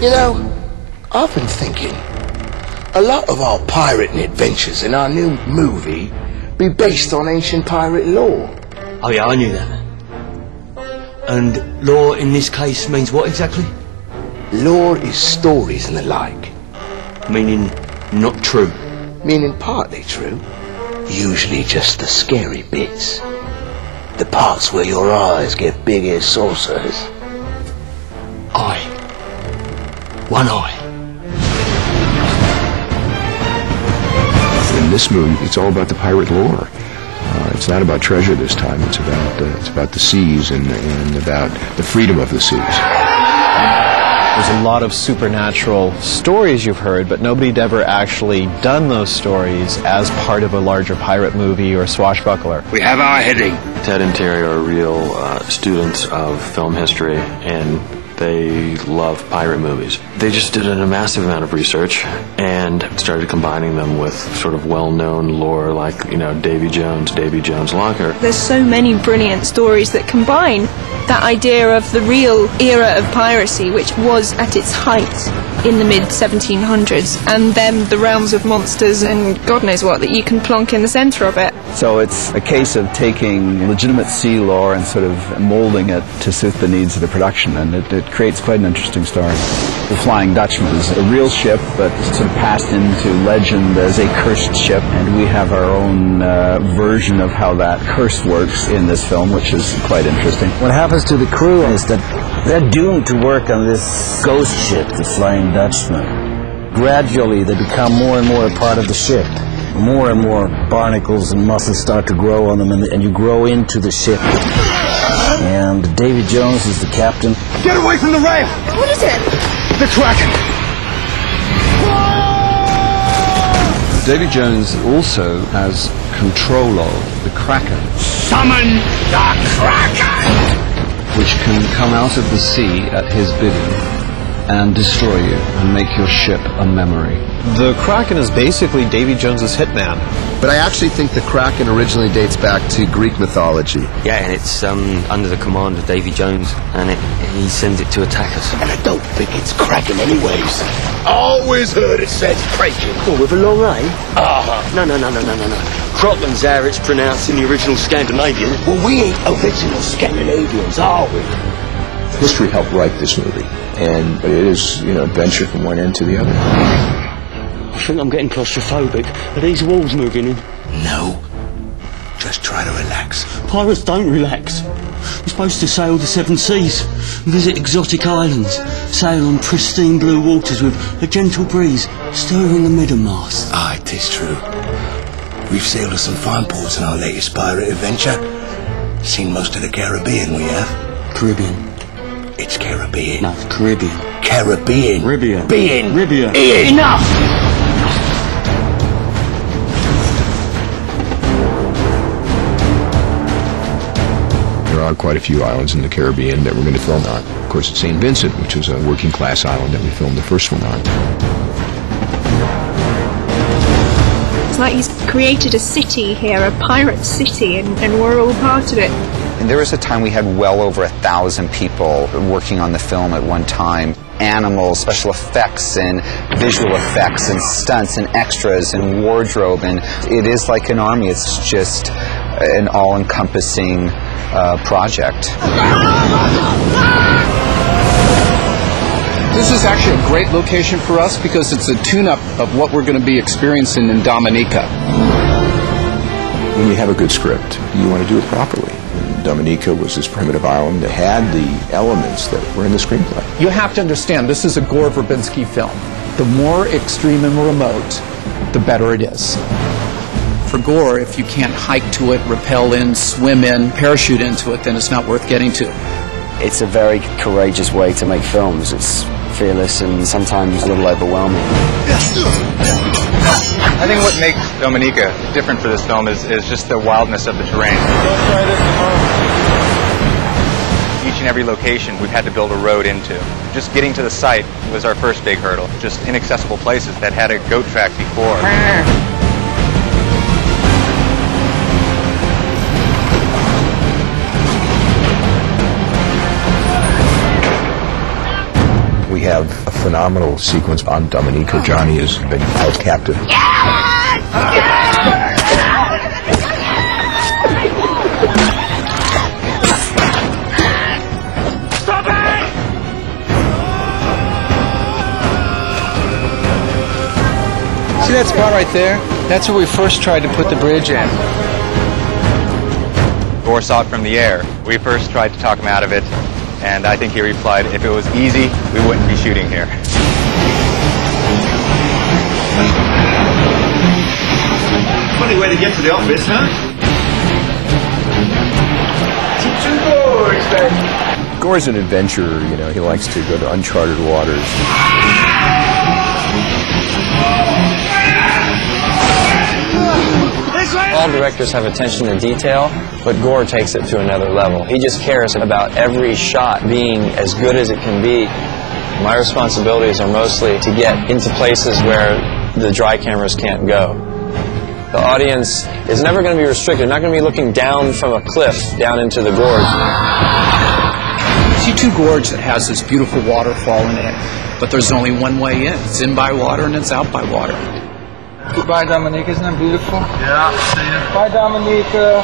You know, I've been thinking, a lot of our pirating adventures in our new movie be based on ancient pirate lore. Oh yeah, I knew that. And lore in this case means what exactly? Lore is stories and the like. Meaning not true? Meaning partly true. Usually just the scary bits. The parts where your eyes get big as saucers. Eye. One eye. In this movie, it's all about the pirate lore. It's not about treasure this time. It's about the seas and about the freedom of the seas. There's a lot of supernatural stories you've heard, but nobody'd ever actually done those stories as part of a larger pirate movie or swashbuckler. We have our heading. Ted and Terry are real students of film history, and they love pirate movies. They just did a massive amount of research and started combining them with sort of well-known lore like, you know, Davy Jones' Locker. There's so many brilliant stories that combine that idea of the real era of piracy, which was at its height in the mid-1700s, and then the realms of monsters and God knows what that you can plonk in the centre of it. So it's a case of taking legitimate sea lore and sort of molding it to suit the needs of the production, and it creates quite an interesting story. The Flying Dutchman is a real ship, but sort of passed into legend as a cursed ship, and we have our own version of how that curse works in this film, which is quite interesting. What happens to the crew is that they're doomed to work on this ghost ship, the Flying Dutchman. Gradually, they become more and more a part of the ship. More and more barnacles and muscles start to grow on them, and you grow into the ship. And Davy Jones is the captain. Get away from the rail! What is it? The Kraken! Davy Jones also has control of the Kraken. Summon the Kraken! Which can come out of the sea at his bidding and destroy you and make your ship a memory. The Kraken is basically Davy Jones's hitman. But I actually think the Kraken originally dates back to Greek mythology. Yeah, and it's under the command of Davy Jones, and he sends it to attack us. And I don't think it's Kraken anyways. Always heard it said Kraken. Oh, with a long A? Uh-huh. No. Crotland's how it's pronounced in the original Scandinavian. Well, we ain't original Scandinavians, are we? History helped write this movie, and it is, you know, adventure from one end to the other. I think I'm getting claustrophobic. Are these walls moving in? No. Just try to relax. Pirates don't relax. We're supposed to sail the seven seas, visit exotic islands, sail on pristine blue waters with a gentle breeze stirring the mid-mast. Aye, 'tis true. We've sailed to some fine ports in our latest pirate adventure. Seen most of the Caribbean, we have. Caribbean. It's Caribbean. No, Caribbean. Caribbean. Ribian. Being. Ribian. Ian. Enough! There are quite a few islands in the Caribbean that we're going to film on. Of course, it's St. Vincent, which was a working-class island that we filmed the first one on. It's like he's created a city here, a pirate city, and we're all part of it. And there was a time we had well over 1,000 people working on the film at one time. Animals, special effects, and visual effects, and stunts, and extras, and wardrobe, and it is like an army. It's just an all-encompassing project. This is actually a great location for us because it's a tune-up of what we're going to be experiencing in Dominica. When you have a good script, you want to do it properly. Dominica was this primitive island that had the elements that were in the screenplay. You have to understand, this is a Gore Verbinski film. The more extreme and remote, the better it is. For Gore, if you can't hike to it, rappel in, swim in, parachute into it, then it's not worth getting to. It's a very courageous way to make films. It's fearless and sometimes a little overwhelming. I think what makes Dominica different for this film is just the wildness of the terrain. Each and every location we've had to build a road into. Just getting to the site was our first big hurdle. Just inaccessible places that had a goat track before. We have a phenomenal sequence on Dominica. Johnny has been held captive. See that spot right there? That's where we first tried to put the bridge in. Gore saw it from the air. We first tried to talk him out of it, and I think he replied, if it was easy, we wouldn't be shooting here. Funny way to get to the office, huh? Gore's an adventurer, you know, he likes to go to uncharted waters. All directors have attention to detail, but Gore takes it to another level. He just cares about every shot being as good as it can be. My responsibilities are mostly to get into places where the dry cameras can't go. The audience is never going to be restricted. They're not going to be looking down from a cliff down into the gorge. C2 Gorge that has this beautiful waterfall in it, but there's only one way in. It's in by water and it's out by water. Goodbye, Dominica. Isn't that beautiful? Yeah, see ya. Bye, Dominica.